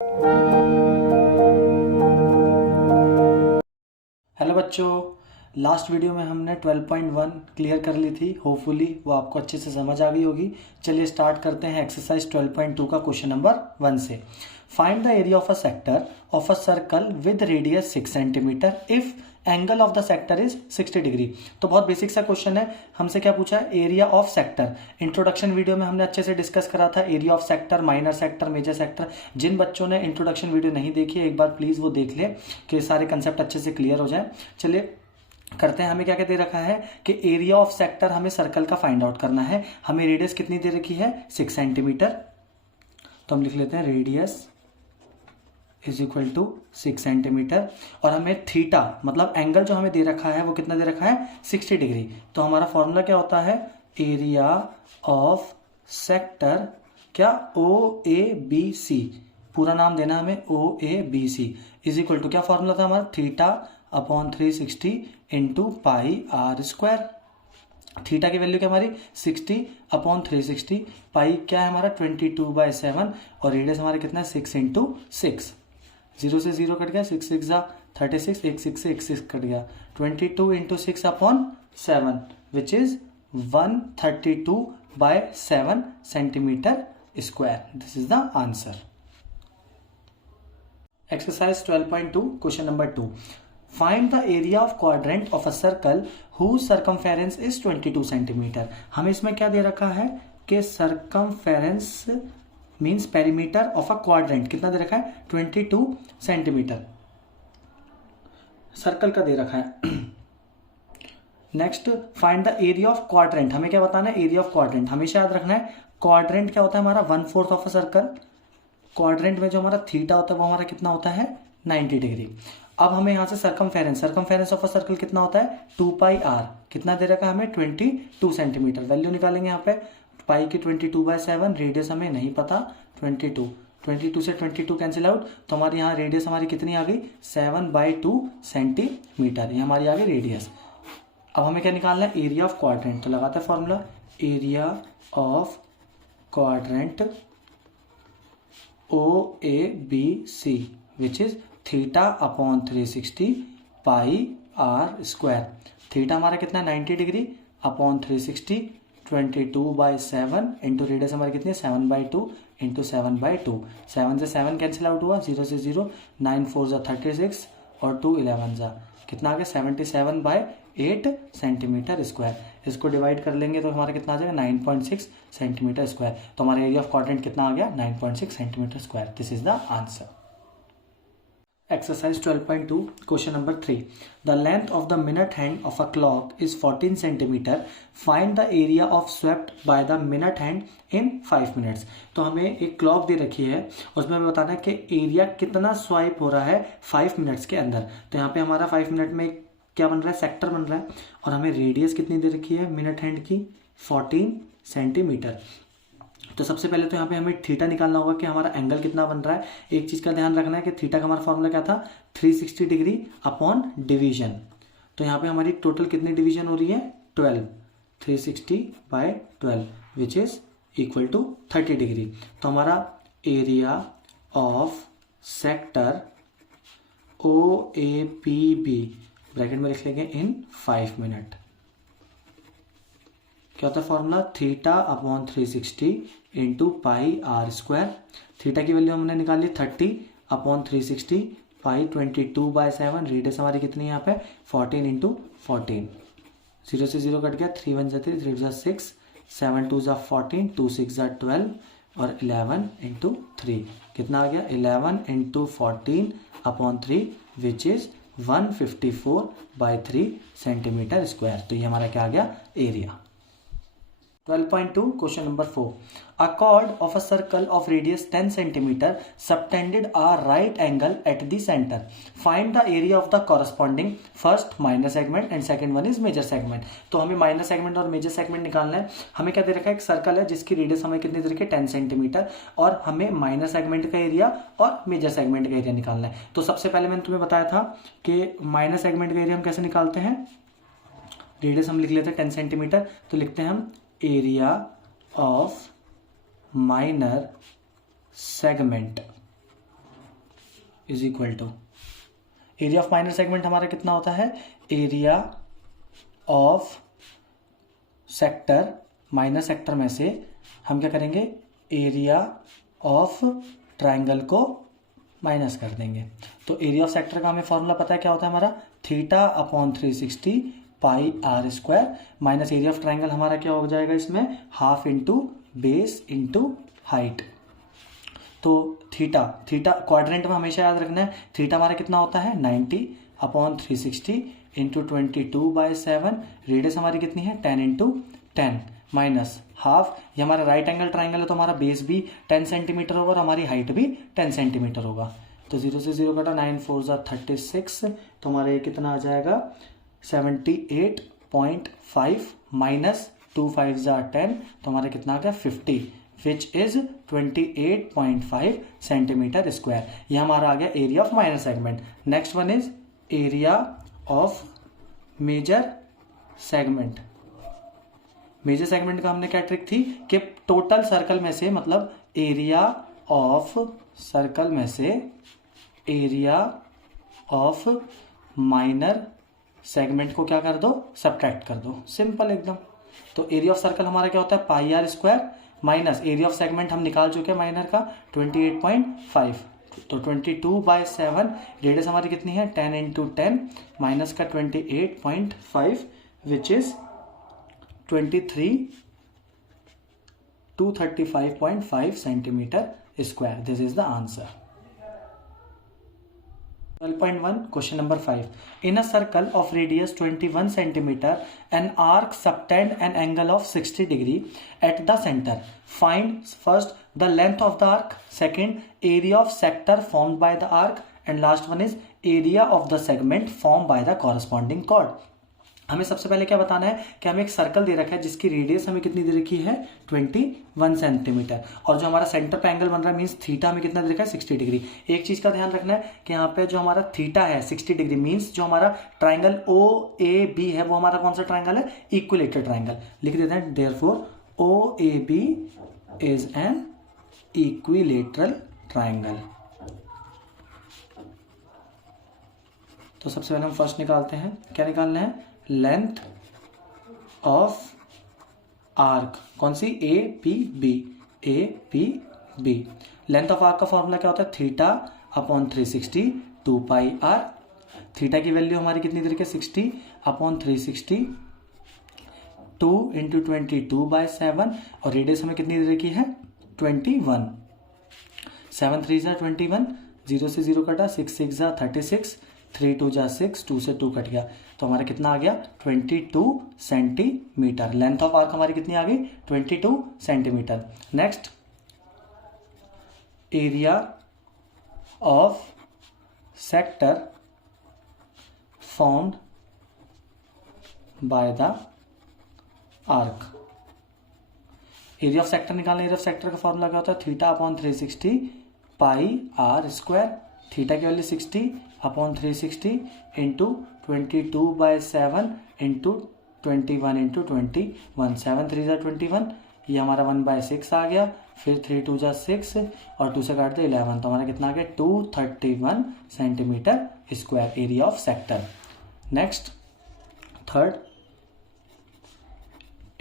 Hello बच्चों, last video में हमने 12.1 क्लियर कर ली थी। होपफुली वो आपको अच्छे से समझ आ गई होगी। चलिए स्टार्ट करते हैं एक्सरसाइज 12.2 का क्वेश्चन नंबर 1 से। Find the area of a sector of a circle with radius 6 centimetre if angle of the sector is 60 degree. तो बहुत बेसिक सा क्वेश्चन है। हमसे क्या पूछा है? Area of sector. Introduction video में हमने अच्छे से डिस्कस करा था area of sector, minor sector, major sector. जिन बच्चों ने इंट्रोडक्शन वीडियो नहीं देखी है एक बार प्लीज वो देख ले कि सारे कंसेप्ट अच्छे से क्लियर हो जाए। चलिए करते हैं। हमें क्या क्या दे रखा है कि एरिया ऑफ सेक्टर हमें सर्कल का फाइंड आउट करना है। हमें रेडियस कितनी दे रखी है? 6 सेंटीमीटर। तो हम लिख लेते हैं radius is equal to 6 centimetre. और हमें थीटा मतलब एंगल जो हमें दे रखा है वो कितना दे रखा है? 60 डिग्री। तो हमारा फॉर्मूला क्या होता है? एरिया ऑफ सेक्टर क्या? O A B C. पूरा नाम देना हमें, O A B C is equal to क्या फॉर्मूला था हमारा? Theta upon 360 into pi r square. Theta की वैल्यू क्या हमारी? 60 अपॉन 360। पाई क्या है हमारा? 22/7। और रेडियस हमारे कितना है? 6 इंटू 6। 0 से 0 कट गया, 6 6 जा 36, 1 6 से 1 6 कट गया। 22 into 6 upon 7 which is 132/7 centimetre square. This is the answer. Exercise 12.2 question number 2. Find the area of quadrant of a circle whose circumference is 22 centimeter. हमें इसमें क्या दे रखा है कि circumference means perimeter of a quadrant कितना दे रखा है? 22 centimetre circle का दे रखा है। Next find the area of quadrant. हमें क्या बताना है? Area of quadrant. हमेशा याद रखना है क्वाड्रेंट क्या होता है हमारा? 1/4 ऑफ अ सर्कल। क्वाड्रेंट में जो हमारा थीटा होता है वो हमारा कितना होता है? 90 डिग्री। अब हमें यहां से सर्कमफेरेंस ऑफ अ सर्कल कितना होता है? 2 पाई आर। कितना दे रखा है हमें? 22 सेंटीमीटर। वैल्यू निकालेंगे यहाँ पे। पाई की 22/7, रेडियस हमें नहीं पता 22 से 22 कैंसिल आउट। तो हमारे यहाँ रेडियस हमारी कितनी आ गई? 7/2 सेंटीमीटर। ये हमारी आ गई रेडियस। अब हमें क्या निकालना है? Area of quadrant. तो लगाते हैं formula, area of quadrant O A B C which is theta upon 360 pi r square. Theta हमारा कितना है? 90 डिग्री अपॉन 360 22/7 इंटू रेडियस हमारी कितनी है? 7/2 इंटू 7/2। 7 से 7 कैंसिल आउट हुआ, 0 से 0, 9 4 जा 36 और 2 11 जा कितना आ गया? 77/8 सेंटीमीटर स्क्वायर। इसको डिवाइड कर लेंगे तो हमारा कितना आ जाएगा? 9.6 सेंटीमीटर स्क्वायर। तो हमारा एरिया ऑफ क्वाड्रेंट कितना आ गया? 9.6 centimetre square. This is the answer. Exercise 12.2 question number 3. The length of the minute hand of a clock is 14 centimeter. Find the area of swept by the minute hand in 5 minutes. तो हमें एक clock दे रखी है, उसमें हमें बताना है कि एरिया कितना स्वाइप हो रहा है 5 मिनट्स के अंदर। तो यहाँ पे हमारा 5 मिनट में क्या बन रहा है? सेक्टर बन रहा है। और हमें रेडियस कितनी दे रखी है मिनट हैंड की? 14 सेंटीमीटर। तो सबसे पहले तो यहाँ पे हमें थीटा निकालना होगा कि हमारा एंगल कितना बन रहा है। एक चीज का ध्यान रखना है कि थीटा का हमारा फॉर्मूला क्या था? 360 डिग्री अपॉन डिवीजन। तो यहाँ पे हमारी टोटल कितनी डिवीजन हो रही है? 12। 360/12 which is equal to 30 degree. तो हमारा area of sector O A P B bracket में लिख लेंगे इन 5 मिनट। क्या होता है formula? Theta upon 360 into pi r square. Theta की वैल्यू हमने निकाली 30 अपॉन 360 पाई 22/7। रेडियस हमारी कितनी है यहाँ पे? 14 इंटू 14। 0 से 0 कट गया, 3 1 जा 3, 3 जा 6, 7 2 जा 14, 2 6 जा 12 और 11 इंटू 3 कितना आ गया? 11 into 14 upon 3 which is 154/3 centimetre square. तो ये हमारा क्या आ गया? Area. 12.2 question number 4. A chord of a circle of radius 10 centimeter subtended a right angle at the center. Find the area of the corresponding first minor segment and second one is major segment. तो हमें minor segment और major segment निकालना है। हमें क्या दे रखा है? एक सर्कल है जिसकी रेडियस हमें कितनी दे रखी है? 10 सेंटीमीटर। और हमें माइनर सेगमेंट का एरिया और मेजर सेगमेंट का एरिया निकालना है। तो सबसे पहले मैंने तुम्हें बताया था कि माइनर सेगमेंट का एरिया हम कैसे निकालते हैं? रेडियस हम लिख लेते हैं 10 सेंटीमीटर। तो लिखते हैं हम area of minor segment is equal to area of minor segment हमारा कितना होता है, area of sector, minor sector में से हम क्या करेंगे, एरिया ऑफ ट्राइंगल को माइनस कर देंगे। तो एरिया ऑफ सेक्टर का हमें फॉर्मूला पता है क्या होता है हमारा, theta upon 360 pi r square minus area of triangle हमारा क्या हो जाएगा इसमें, half into base into height. तो थीटा क्वाड्रेंट में हमेशा याद रखना है, थीटा हमारा कितना होता है 90 अपॉन 360 इंटू 22/7, रेडियस हमारी कितनी है 10 इंटू 10 माइनस हाफ, ये हमारा राइट एंगल ट्राइंगल है तो हमारा बेस भी 10 सेंटीमीटर होगा और हमारी हाइट भी 10 सेंटीमीटर होगा। तो 0 से 0 कटा, 9 4 ज़ा 36, तो हमारा ये कितना आ जाएगा 78.5 माइनस 2 5 ज़ा 10, तो हमारा कितना आ गया 50, विच इज 28.5 सेंटीमीटर स्क्वायर। ये हमारा आ गया area of minor segment. Next one is area of major segment. Major segment का हमने क्या ट्रिक थी कि टोटल सर्कल में से, मतलब एरिया ऑफ सर्कल में से एरिया ऑफ माइनर सेगमेंट को क्या कर दो, सब्ट्रैक्ट कर दो, सिंपल एकदम। तो एरिया ऑफ सर्कल हमारा क्या होता है pi r square minus area of segment हम निकाल चुके हैं माइनर का 28.5, तो 22/7, रेडियस हमारी कितनी है 10 इंटू 10 माइनस का 28.5 which is 235.5 centimetre square. This is the answer. 12.1 question number 5. In a circle of radius 21 centimeter, an arc subtend an angle of 60 degree at the center. Find first the length of the arc, second area of sector formed by the arc, and last one is area of the segment formed by the corresponding chord. हमें सबसे पहले क्या बताना है कि हमें एक circle दे रखा है जिसकी रेडियस हमें कितनी दे रखी है 21 सेंटीमीटर, और जो हमारा सेंटर पे एंगल बन रहा है मींस थीटा हमें कितना दे रखा है 60 डिग्री। एक चीज का ध्यान रखना है कि यहाँ पे जो हमारा थीटा है 60 डिग्री मींस जो हमारा ट्राइंगल ओ ए बी है वो हमारा कौन सा ट्राइंगल है, इक्विलेटरल ट्राइंगल। लिख देते हैं therefore O A B is an equilateral triangle. तो सबसे पहले हम फर्स्ट निकालते हैं, क्या निकालना है, लेंथ ऑफ आर्क, कौन सी, A P B. Length of arc का फॉर्मूला क्या होता है, theta upon 360 2 pi r. Theta की वैल्यू हमारी कितनी दे रखी है 60 अपॉन 360 2 इंटू 22/7, और रेडियस हमें कितनी दे रखी है 21। 7 3 ज़ा 21, 0 से 0 कटा, 6 6 ज़ा 36, 3 2 ज़ा 6, 2 से 2 कट गया, तो हमारा कितना आ गया 22 सेंटीमीटर। लेंथ ऑफ आर्क हमारी कितनी आ गई 22 centimetre. Next area of sector formed by the arc. Area of sector निकालना, एरिया ऑफ सेक्टर का फॉर्मूला क्या होता है, theta upon 360 pi r square. Theta की value 60 upon 360 into 22/7 into 21 into 21, 7 3 ज़ा 21, ये हमारा 1/6 आ गया, फिर 3 2 ज़ा 6 और 2 से काट दे 11, तो हमारा कितना आ गया 231 centimetre square area of sector. Next third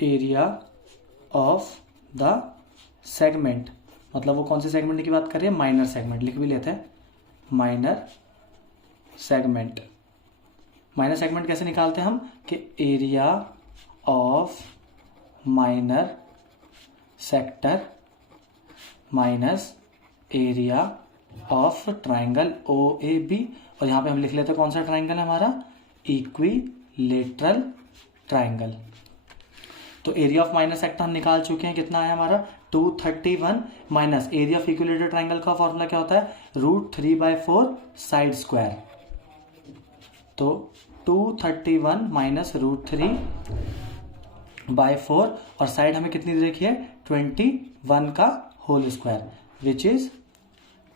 area of the segment, मतलब वो कौन से सेगमेंट की बात कर रहे हैं, माइनर सेगमेंट। लिख भी लेते हैं माइनर सेगमेंट। माइनर सेगमेंट कैसे निकालते हैं हम कि area of minor sector minus area of triangle O A B, और यहाँ पे हम लिख लेते हैं कौन सा ट्राइंगल है हमारा, इक्विलेटरल ट्राइंगल। तो एरिया ऑफ माइनर सेक्टर हम निकाल चुके हैं, कितना आया हमारा 231 minus area of equilateral triangle का फॉर्मूला क्या होता है, √3/4 साइड स्क्वायर। तो 231 माइनस √3/4 और साइड हमें कितनी दे रखी है 21 का whole square, which is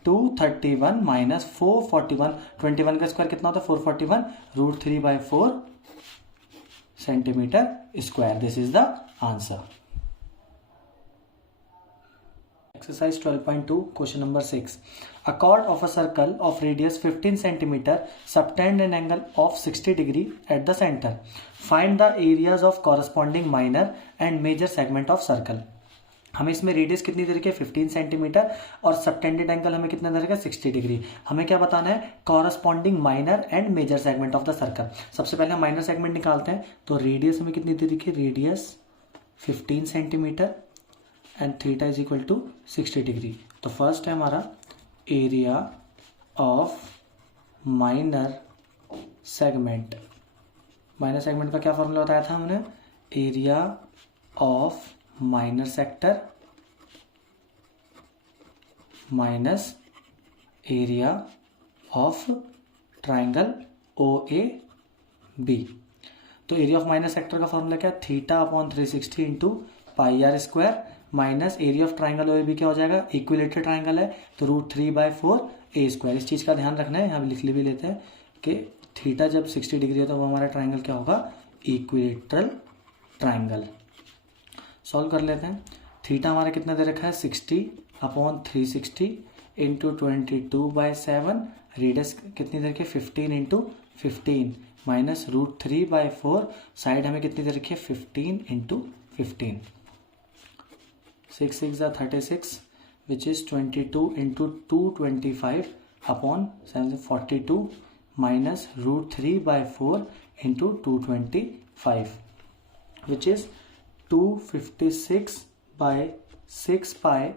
231 minus 441, 21 का स्क्वायर कितना होता है 441, √3/4 centimetre square. This is the answer. Exercise 12.2 question number 6। A chord of a circle of radius 15 centimeter subtend an angle of 60 degree at the center. Find the areas of corresponding minor and major segment of circle. हमें इसमें radius कितनी दे रखी है 15 centimetre और subtended angle हमें कितना दे रखा है 60 डिग्री। हमें क्या बताना है corresponding minor and major segment of the circle. सबसे पहले हम माइनर सेगमेंट निकालते हैं। तो रेडियस हमें कितनी दे रखी है radius 15 centimetre and theta is equal to 60 degree. तो फर्स्ट है हमारा area of minor segment. Minor segment का क्या फॉर्मूला बताया था हमने, area of minor sector minus area of triangle O A B. तो एरिया ऑफ माइनर सेक्टर का फॉर्मूला क्या है, theta upon 360 into pi r square minus area of triangle O A B क्या हो जाएगा, इक्विलेटरल ट्राइंगल है तो √3/4 ए square. इस चीज़ का ध्यान रखना है, यहाँ पे लिख भी लेते हैं कि थीटा जब 60 डिग्री है तो वो हमारा ट्राइंगल क्या होगा, इक्विलेटरल ट्राइंगल। सॉल्व कर लेते हैं। थीटा हमारा कितना दे रखा है 60 अपॉन 360 इंटू 22/7, रेडियस कितनी दे रखी है 15 इंटू 15 माइनस √3/4, साइड हमें कितनी दे रखी है 15 into 15, 6 6 36 which is 22 into 225 upon 742 minus √3/4 into 225 which is 256/6 pi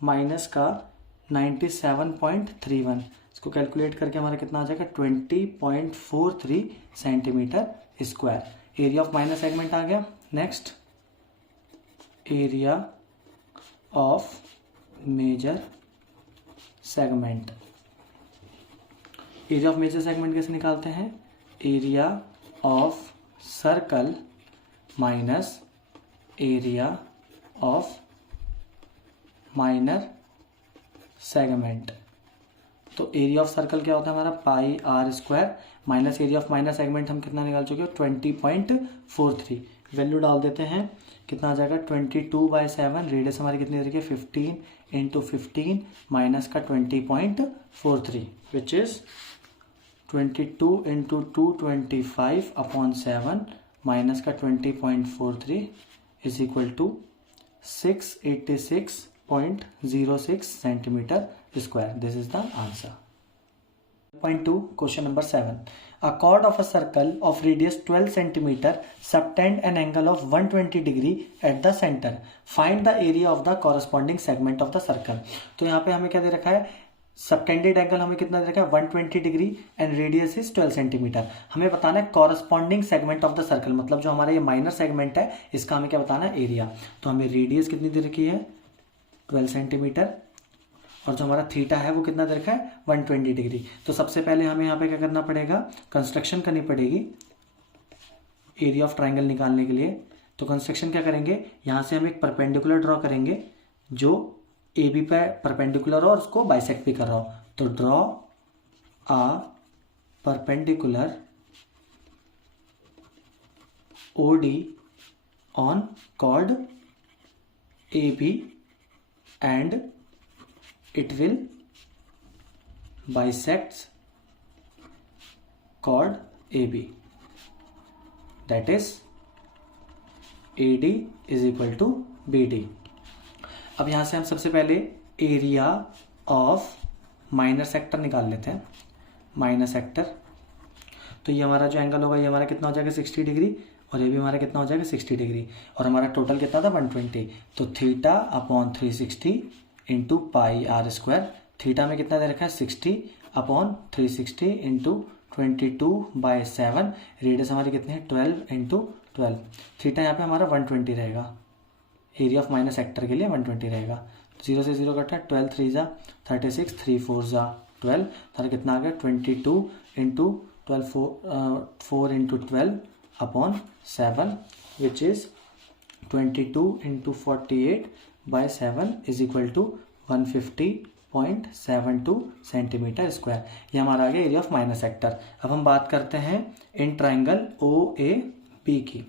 minus का 97.31। इसको कैलकुलेट करके हमारा कितना आ जाएगा 20.43 centimetre square. Area of minor segment आ गया। Next area of major segment. Area of major segment कैसे निकालते हैं, area of circle minus area of minor segment. तो एरिया ऑफ सर्कल क्या होता है हमारा pi r square minus area of minor segment हम कितना निकाल चुके हो 20.43। वैल्यू डाल देते हैं, कितना आ जाएगा 22/7, रेडियस हमारी कितनी तरीके 15 इंटू 15 माइनस का 20.43 which is 22 into 225 upon 7 minus का 20.43 is equal to 686.06 centimetre square. This is the answer. 2 question number 7। A chord of a circle of radius 12 centimeter subtend an angle of 120 degree at the center. Find the area of the corresponding segment of the circle. तो यहाँ पे हमें क्या दे रखा है, subtended angle हमें कितना दे रखा है 120 degree and radius is 12 centimetre. हमें बताना है corresponding segment of the circle, मतलब जो हमारा ये माइनर सेगमेंट है इसका हमें क्या बताना है एरिया। तो हमें रेडियस कितनी दे रखी है 12 सेंटीमीटर और जो हमारा थीटा है वो कितना दे रखा है 120 डिग्री। तो सबसे पहले हमें यहाँ पे क्या करना पड़ेगा, कंस्ट्रक्शन करनी पड़ेगी एरिया ऑफ ट्राइंगल निकालने के लिए। तो कंस्ट्रक्शन क्या करेंगे, यहाँ से हम एक परपेंडिकुलर ड्रॉ करेंगे जो ए बी पे परपेंडिकुलर हो और उसको बाइसेक्ट भी कर रहा हो। तो draw a perpendicular OD on chord A B and it will bisects chord AB, that is AD is equal to BD। अब यहां से हम सबसे पहले एरिया ऑफ माइनर सेक्टर निकाल लेते हैं। माइनर सेक्टर तो ये हमारा जो एंगल होगा ये हमारा कितना हो जाएगा 60 डिग्री और ये भी हमारा कितना हो जाएगा 60 डिग्री और हमारा टोटल कितना था 120। तो theta upon 360 into pi r square. Theta में कितना दे रखा है 60 अपॉन 360 इंटू 22/7, रेडियस हमारी कितनी है 12 इंटू 12। थीटा यहाँ पे हमारा 120 रहेगा, एरिया ऑफ माइनर सेक्टर के लिए 120 रहेगा। 0 से 0 कटा 12 3 जा 36, 3 4 जा 12, तो कितना आ गया 22 into 12 4 into 12 upon 7 which is 22 into 48/7 is equal to 150.72 centimetre square. ये हमारा आ गया एरिया ऑफ माइनर सेक्टर। अब हम बात करते हैं in triangle O A B की।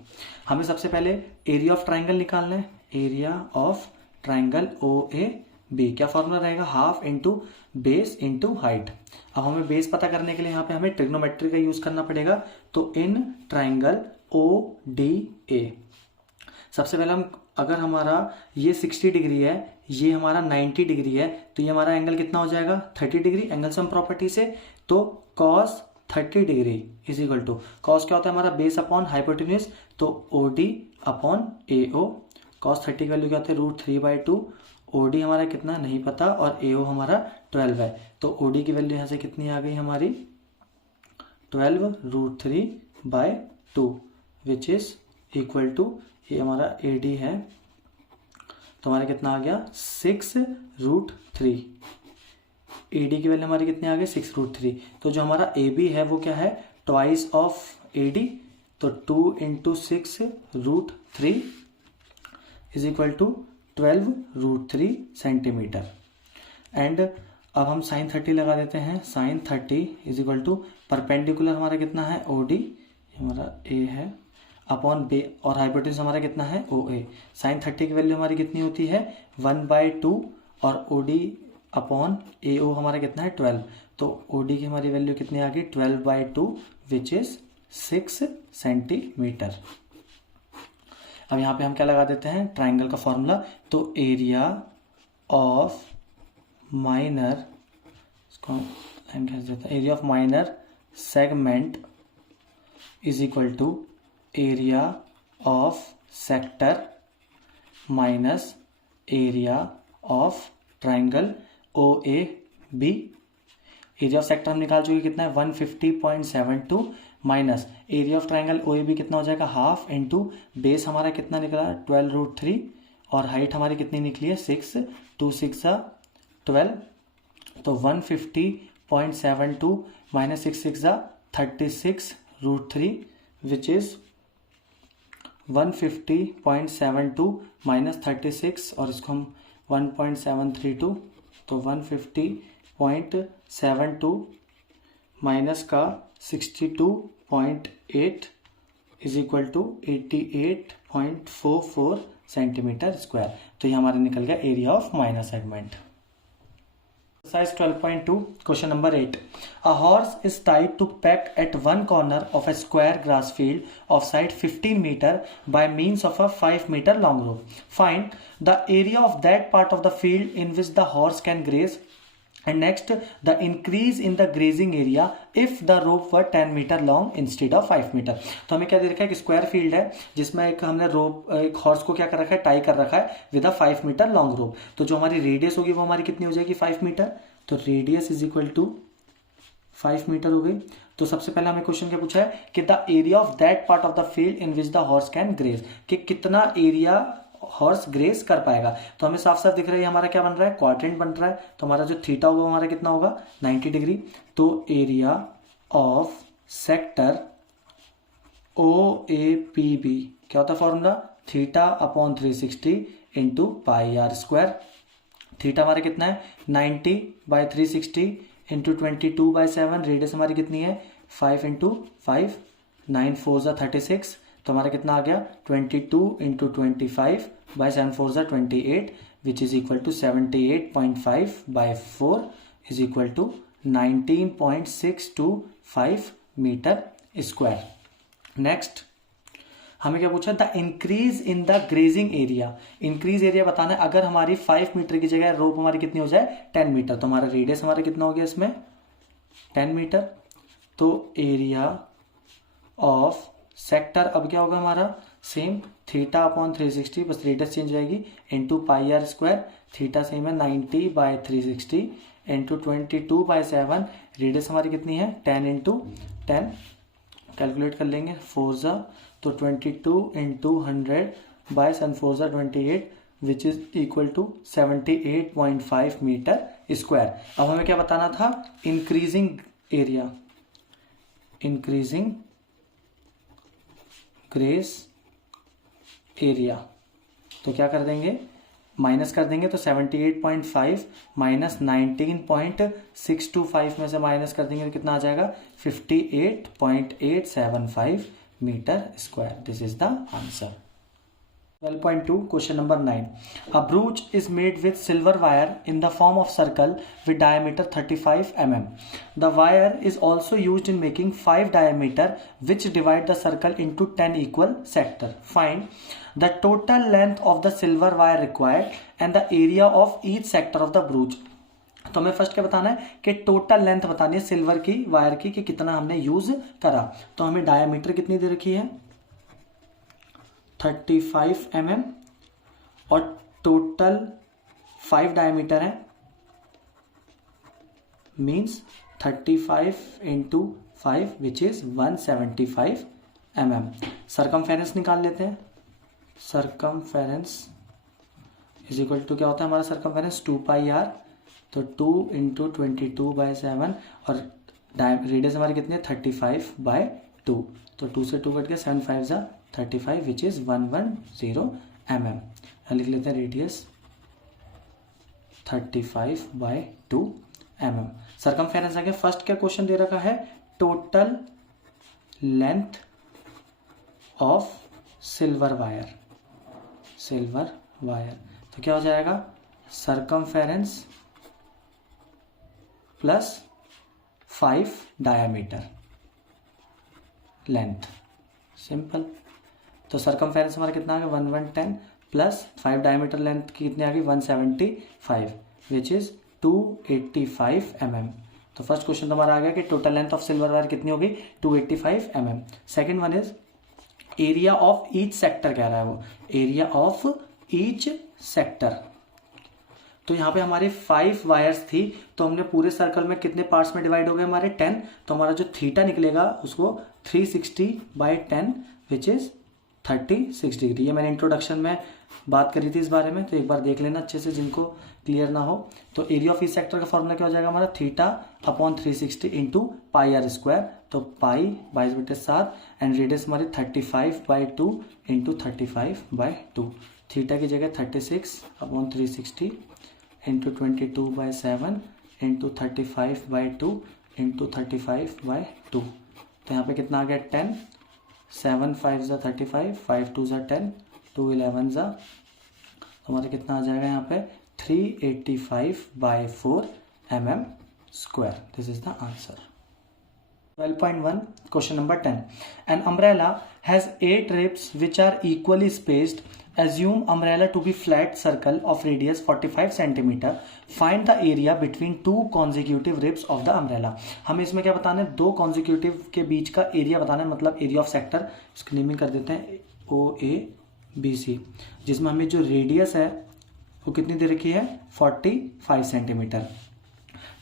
हमें सबसे पहले एरिया ऑफ ट्राइंगल निकालना है, area of triangle O A B. क्या फॉर्मूला रहेगा? Half into base into height. अब हमें बेस पता करने के लिए यहाँ पे हमें ट्रिग्नोमेट्री का यूज करना पड़ेगा। तो इन ट्राइंगल ODA सबसे पहले हम, अगर हमारा ये 60 डिग्री है, ये हमारा 90 डिग्री है, तो ये हमारा एंगल कितना हो जाएगा? 30 डिग्री एंगल सम प्रॉपर्टी से। तो cos 30 degree is equal to, cos क्या होता है हमारा? बेस अपॉन हाइपोटेन्यूज, तो OD अपॉन AO। cos 30 की वैल्यू क्या होती है? √3/2। OD हमारा कितना नहीं पता और AO हमारा 12 है। तो OD की वैल्यू यहाँ से कितनी आ गई हमारी? 12 √3/2 विच इज इक्वल टू, ये हमारा AD है, तो हमारा कितना आ गया? 6√3। AD की वैल्यू हमारी कितनी आ गई? 6√3। तो जो हमारा AB है वो क्या है? ट्वाइस ऑफ AD, तो 2 × 6√3 is equal to 12√3 centimetre. And अब हम sin 30 लगा देते हैं। sin 30 is equal to perpendicular हमारा कितना है? OD, हमारा A है, अपॉन बे, और हाइपोटेन्यूज हमारा कितना है? OA। sin 30 की वैल्यू हमारी कितनी होती है? 1/2, और OD अपॉन AO हमारा कितना है? 12। तो OD की हमारी वैल्यू कितनी आ गई? 12/2 विच इज 6 सेंटीमीटर। अब यहाँ पे हम क्या लगा देते हैं? ट्राइंगल का फॉर्मूला। तो एरिया ऑफ माइनर, इसको हम कह देते हैं, area of minor segment is equal to area of sector minus area of triangle OAB। Area of sector हम निकाल चुके, कितना है? 150.72 minus area of triangle OAB कितना हो जाएगा? हाफ इंटू बेस हमारा कितना निकला? 12√3, और हाइट हमारी कितनी निकली है? 6, 2 6 12, तो 150.72 माइनस 6 6 36√3 विच इज 150.72 माइनस 36, और इसको हम 1.732, तो 150.72 माइनस का 62.8 is equal to 88.44 centimetre square. तो ये हमारा निकल गया area of minor segment. Exercise 12.2, question number 8. A horse is tied to peg at one corner of a square grass field of side 15 meter by means of a 5 meter long rope. Find the area of that part of the field in which the horse can graze, and next the increase in the grazing area if the rope were 10 meter long instead of 5 meter. तो हमें क्या दे रखा है कि square field है जिसमें एक हमने रोप, एक हॉर्स को क्या कर रखा है? टाई कर रखा है with a 5 metre long rope. तो जो हमारी रेडियस होगी वो हमारी कितनी हो जाएगी? 5 मीटर। तो radius is equal to 5 metre हो गई। तो सबसे पहले हमें क्वेश्चन क्या पूछा है कि the area of that part of the field in which the horse can graze, कि कितना एरिया हॉर्स ग्रेस कर पाएगा। तो हमें साफ साफ दिख रहा है हमारा क्या बन रहा है? क्वाड्रेंट बन रहा है। तो हमारा जो थीटा होगा हमारा कितना होगा? 90 डिग्री। तो एरिया ऑफ सेक्टर OAPB क्या होता है formula? Theta upon 360 into pi r square. Theta हमारा कितना है? 90/360 इंटू 22/7। रेडियस हमारी कितनी है? 5 × 5, 9 4 36। तो हमारा कितना आ गया? 22 × 25/7 4 28 which is equal to 78.5/4 is equal to 19.625 metre square. Next हमें क्या पूछा? The increase in the grazing area. Increase area बताना है। अगर हमारी 5 मीटर की जगह रोप हमारी कितनी हो जाए? 10 मीटर। तो हमारा रेडियस हमारा कितना हो गया इसमें? 10 मीटर। तो एरिया ऑफ सेक्टर अब क्या होगा हमारा? सेम थीटा अपॉन 360, बस रेडियस चेंज हो जाएगी, into pi r square. Theta same है 90/360 इंटू 22/7। रेडियस हमारी कितनी है? 10 × 10। कैलकुलेट कर लेंगे, 4 तो 22 × 100/7 4 28 which is equal to 78.5 metre square. अब हमें क्या बताना था? Increasing area, increasing grazing area. तो क्या कर देंगे? माइनस कर देंगे। तो 78.5 माइनस 19.625 में से माइनस कर देंगे तो कितना आ जाएगा? 58.875 metre square. This is the answer. 12.2 question number 9. A brooch is made with silver wire in the form of circle with diameter 35 mm. The wire is also used in making 5 diameter which divide the circle into 10 equal sector. Find the total length of the silver wire required and the area of each sector of the brooch. तो हमें first क्या बताना है कि total length बतानी है silver की wire की कि कितना हमने यूज करा। तो हमें डायमीटर कितनी दे रखी है 35 mm और टोटल 5 डायमीटर है means 35 into 5 which is 175 mm। Circumference निकाल लेते हैं। सरकमफेरेंस इज इक्वल टू क्या होता है हमारा सरकमफेरेंस 2 पाई आर। तो 2 इंटू 22/7 और रेडियस हमारी कितनी है 35/2। तो 2 से 2 कट गया 7 5 जा 35 विच इज 110 mm। लिख लेते हैं रेडियस 35/2 mm। सरकमफेरेंस आ गया। फर्स्ट क्या क्वेश्चन दे रखा है total length of silver wire. Silver wire तो क्या हो जाएगा circumference plus 5 diameter length. Simple. तो सरकमफेरेंस हमारा कितना आ गया 1110 प्लस 5 डायमीटर लेंथ की कितनी आ गई 175 विच इज 285 mm। तो फर्स्ट क्वेश्चन हमारा आ गया कि total length of silver wire कितनी होगी 285 mm। Second one is area of each sector कह रहा है वो एरिया ऑफ ईच सेक्टर। तो यहाँ पे हमारे 5 वायर्स थी तो हमने पूरे सर्कल में कितने पार्ट्स में डिवाइड हो गए हमारे 10। तो हमारा जो थीटा निकलेगा उसको 360/10 विच इज 36 डिग्री। ये मैंने इंट्रोडक्शन में बात करी थी इस बारे में तो एक बार देख लेना अच्छे से जिनको क्लियर ना हो। तो एरिया ऑफ ईच सेक्टर का फॉर्मूला क्या हो जाएगा हमारा θ/360 इंटू पाई आर स्क्वायर। तो पाई 22/7 एंड रेडियस हमारी 35/2 इंटू 35/2। थीटा की जगह 36/360 इंटू 22/7 इंटू 35/2 इंटू 35/2। तो यहाँ पे कितना आ गया 10 7 5 ज़ा 35 5 2 ज़ा 10 2 11 ज़ा हमारा कितना आ जाएगा यहाँ पे 385/4 mm square। This is the answer. 12.1 question number 10. An umbrella has 8 ribs which are equally spaced. Assume umbrella to be flat circle of radius 45 cm. Find the area between two consecutive ribs of the umbrella. हमें इसमें क्या बताना है 2 consecutive के बीच का area बताना है मतलब एरिया ऑफ सेक्टर। इसकी नेमिंग कर देते हैं OABC जिसमें हमें जो रेडियस है वो कितनी दे रखी है 45 सेंटीमीटर।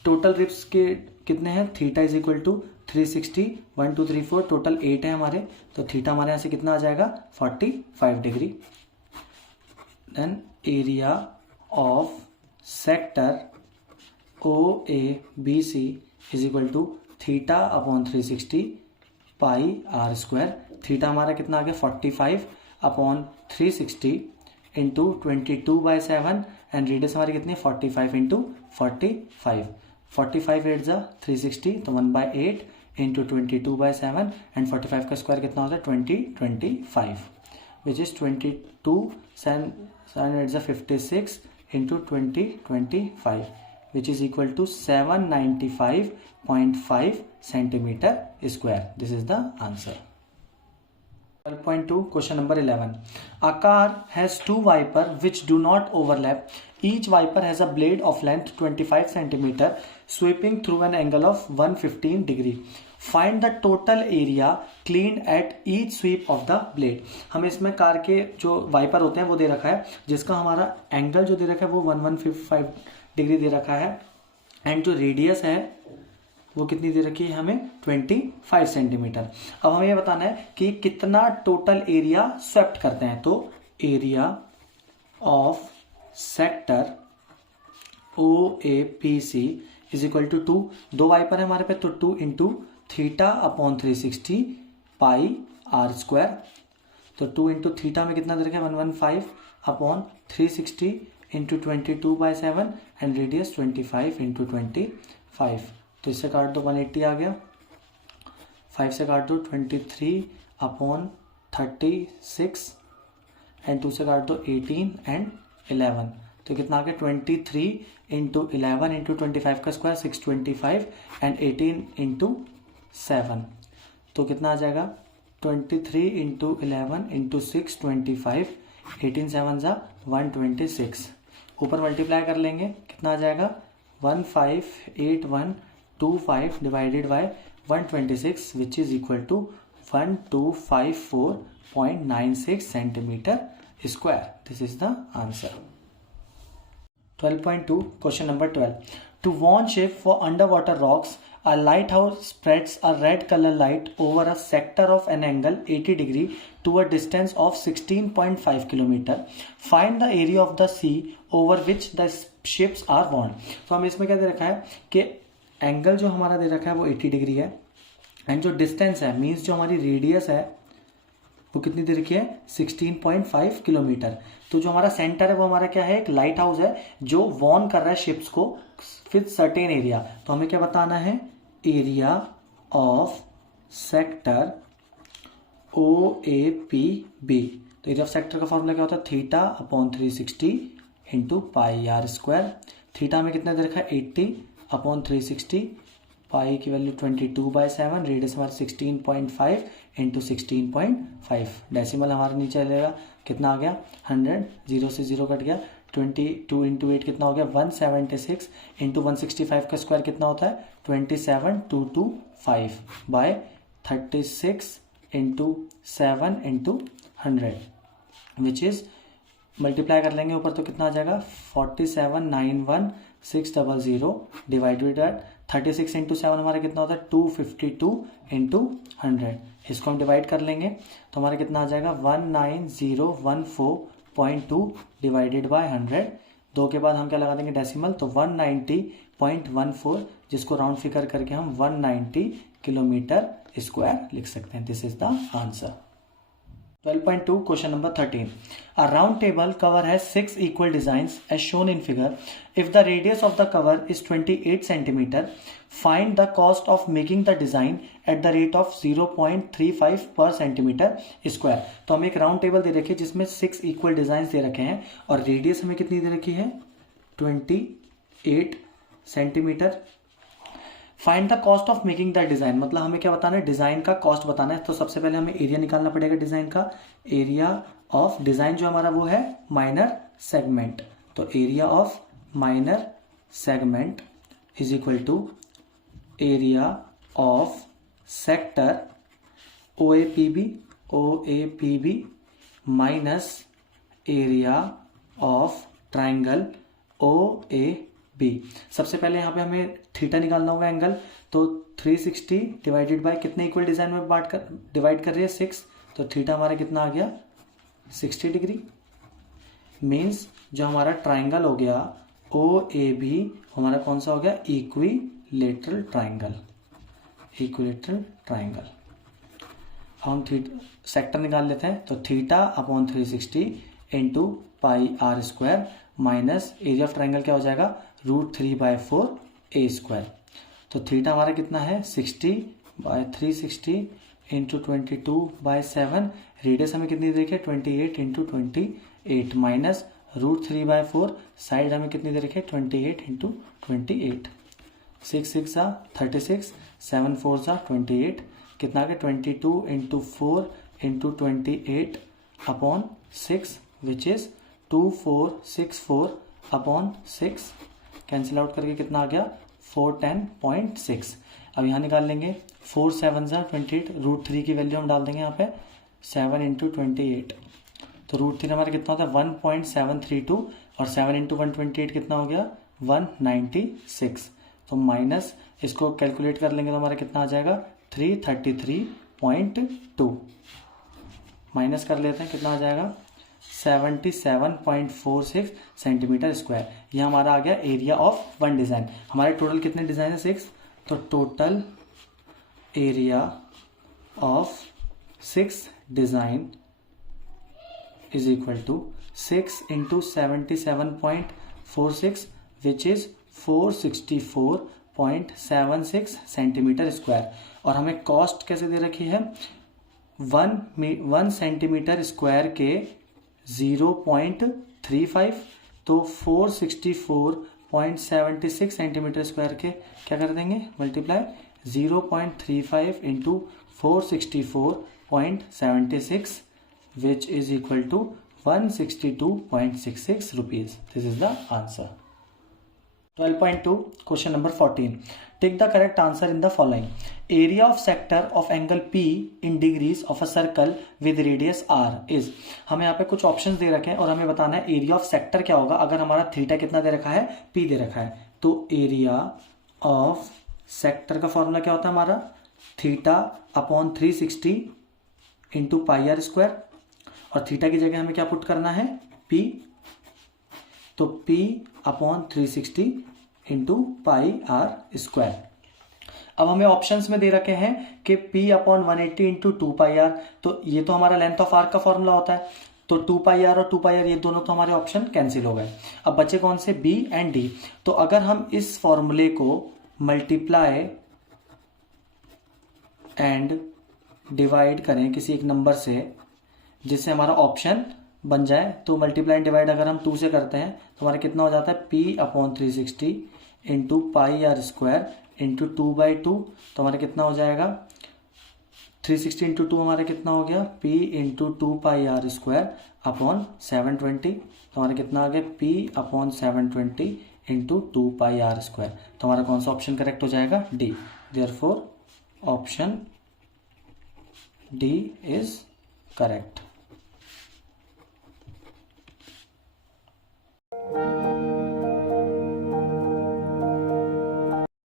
टोटल रिब्स के कितने हैं theta is equal to 360 1 2 3 4 total 8 है हमारे। तो थीटा हमारे यहाँ से कितना आ जाएगा 45 degree. Then area of sector OABC is equal to θ/360 pi r square. Theta हमारा कितना आ गया 45/360 इंटू 22/7 एंड रेडियस हमारी कितनी 45 इंटू 45 45 8 ज़ा 360 तो 1/8 इंटू 22/7 एंड 45 का स्क्वायर कितना होता है 25 विच इज 22 7 8 ज़ा 56 into 25 which is equal to 795.5 centimetre square. This is the answer. 12.2 question number 11. A car has 2 wiper which do not overlap. Each wiper has a blade of length 25 cm sweeping through an angle of 115 degree. Find the total area cleaned at each sweep of the blade. हमें इसमें car के जो wiper होते हैं वो दे रखा है जिसका हमारा एंगल जो दे रखा है वो 115 डिग्री दे रखा है एंड जो रेडियस है वो कितनी दे रखी है हमें 25 सेंटीमीटर। अब हमें ये बताना है कि कितना टोटल एरिया स्वेप्ट करते हैं। तो area of sector OAPC is equal to 2 2 wiper है हमारे पे तो 2 इंटू θ/360 पाई आर स्क्वायर। तो 2 इंटू थीटा में कितना दे रखा है 115/360 इंटू 22/7 एंड रेडियस 25 इंटू 25। तो इससे काट दो 180 आ गया 5 से काट दो 23/36 एंड 2 से काट दो 18 एंड 11, तो कितना आ गया 23 इंटू 11 इंटू 25 का स्क्वायर 625 एंड 18 इंटू 7, तो कितना आ जाएगा 23 इंटू 11 इंटू 625, 18 7 जा 126, ऊपर मल्टीप्लाई कर लेंगे कितना आ जाएगा 158125 divided by 126 which is equal to 1254.96 centimetre square. This is the answer. 12.2 question number 12. To warn ship for underwater rocks, a lighthouse spreads a red color light over a sector of an angle 80 degree to a distance of 16.5 kilometer. Find the area of the sea over which the ships are warned. तो हमें इसमें क्या दे रखा है कि angle जो हमारा दे रखा है वो 80 डिग्री है एंड जो डिस्टेंस है मीन्स जो हमारी रेडियस है वो कितनी दे रखी है 16.5 किलोमीटर. तो जो हमारा सेंटर है वो हमारा क्या है, एक लाइट हाउस है जो वॉर्न कर रहा है शिप्स को विद सर्टेन एरिया. तो हमें क्या बताना है, एरिया ऑफ सेक्टर OAPB. तो एरिया ऑफ सेक्टर का फॉर्मूला क्या होता है, theta upon 360 into pi r square. Theta में कितना दे रखा है 80 अपॉन 360, पाई की वैल्यू 22/7, रेडियस हमारा 16.5 इंटू 16.5, डेसिमल हमारा नीचे चलेगा कितना आ गया 100, 0 से 0 कट गया, 22 इंटू 8 कितना हो गया 176 इंटू 165 का स्क्वायर कितना होता है 27225 by 36 into 7 into 100 which is multiply कर लेंगे ऊपर तो कितना आ जाएगा 4791,600 डिवाइडेड बाय 36 इंटू 7 हमारा कितना होता है 252 इंटू 100. इसको हम डिवाइड कर लेंगे तो हमारा कितना आ जाएगा 19014.2 डिवाइडेड बाय 100. 2 के बाद हम क्या लगा देंगे डेसिमल, तो 190.14 जिसको राउंड फिगर करके हम 190 किलोमीटर स्क्वायर लिख सकते हैं. This is the answer. 12.2 question number 13. A round table cover has 6 equal designs as shown in figure. If the radius of the cover is 28 centimeter, find the cost of making the design at the rate of 0.35 per centimeter square. तो हमें एक round table दे रखी है जिसमें 6 equal design दे रखे हैं और radius हमें कितनी दे रखी है 28 centimetre. Find the cost of making the design, मतलब हमें क्या बताना है, डिजाइन का कॉस्ट बताना है. तो सबसे पहले हमें एरिया निकालना पड़ेगा डिजाइन का. एरिया ऑफ डिजाइन जो हमारा वो है माइनर सेगमेंट, तो area of minor segment is equal to area of sector OAPB minus area of triangle OAB. सबसे पहले यहाँ पे हमें थीटा निकालना होगा एंगल, तो 360 डिवाइडेड बाय कितने इक्वल डिजाइन में डिवाइड कर रही है 6, तो थीटा हमारा कितना आ गया 60 डिग्री. मीन्स जो हमारा ट्राइंगल हो गया OAB हमारा कौन सा हो गया इक्विलेटरल ट्राइंगल. Equilateral triangle. हम सेक्टर निकाल लेते हैं, तो theta upon 360 into pi r square minus area of triangle क्या हो जाएगा √3/4 a स्क्वायर. तो थीटा हमारा कितना है 60/360 इंटू 22/7, रेडियस हमें कितनी दे रखी है 28 इंटू 28 माइनस √3/4, साइड हमें कितनी दे रखी है 28 इंटू 28. 6 6 36, 7 4 28, कितना आ गया 22 into 4 into 28 upon 6 which is 2464 upon 6. Cancel out करके कितना आ गया 410.6. अब यहाँ निकाल लेंगे 4 7 28, √3 की वैल्यू हम डाल देंगे यहाँ पे 7 इंटू 28, तो √3 हमारा कितना होता है 1.732 और 7 इंटू 128 कितना हो गया 196. तो माइनस इसको कैलकुलेट कर लेंगे तो हमारा कितना आ जाएगा 333.2. माइनस कर लेते हैं कितना आ जाएगा 77.46 सेंटीमीटर स्क्वायर. यह हमारा आ गया एरिया ऑफ वन डिजाइन. हमारे टोटल कितने डिजाइन है 6, तो total area of 6 design is equal to 6 into 77.46 which is 464.76 centimetre square. और हमें कॉस्ट कैसे दे रखी है 1 सेंटीमीटर स्क्वायर के 0.35, तो 464.76 सेंटीमीटर स्क्वायर के क्या कर देंगे multiply 0.35 into 464.76 which is equal to 162.66 rupees. This is the answer. 12.2 question number 14. Take the correct answer in the following. Area of sector of angle P in degrees of a circle with radius R is. हमें यहाँ पे कुछ options दे रखे हैं और हमें बताना है एरिया ऑफ सेक्टर क्या होगा अगर हमारा थीटा कितना दे रखा है, P दे रखा है. तो एरिया ऑफ सेक्टर का फॉर्मूला क्या होता है हमारा, theta upon 360 into pi r square, और थीटा की जगह हमें क्या पुट करना है, P. तो P upon 360 into pi r square. अब हमें ऑप्शंस में दे रखे हैं कि P upon 180 into 2 pi r, तो ये तो हमारा लेंथ ऑफ आर्क का फॉर्मूला होता है. तो 2 पाई आर और 2 पाई आर ये दोनों तो हमारे ऑप्शन कैंसिल हो गए. अब बचे कौन से, B एंड D. तो अगर हम इस फॉर्मूले को मल्टीप्लाई एंड डिवाइड करें किसी एक नंबर से जिससे हमारा ऑप्शन बन जाए, तो मल्टीप्लाई एंड डिवाइड अगर हम 2 से करते हैं तो हमारा कितना हो जाता है, P upon 360 into pi r square into 2/2. तो हमारा कितना हो जाएगा, 360 इंटू 2 हमारा कितना हो गया, P into 2 pi r square upon 720. तो हमारा कितना आ गया, P upon 720 into 2 pi r square. तो हमारा कौन सा ऑप्शन करेक्ट हो जाएगा, D. Therefore option D is correct.